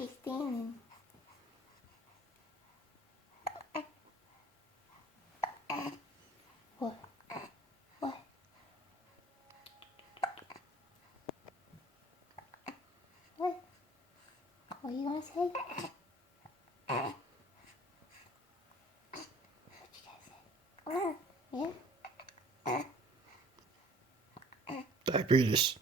He's standing. What? What? What? What are you gonna say? What you gonna say? Yeah? Diabetes.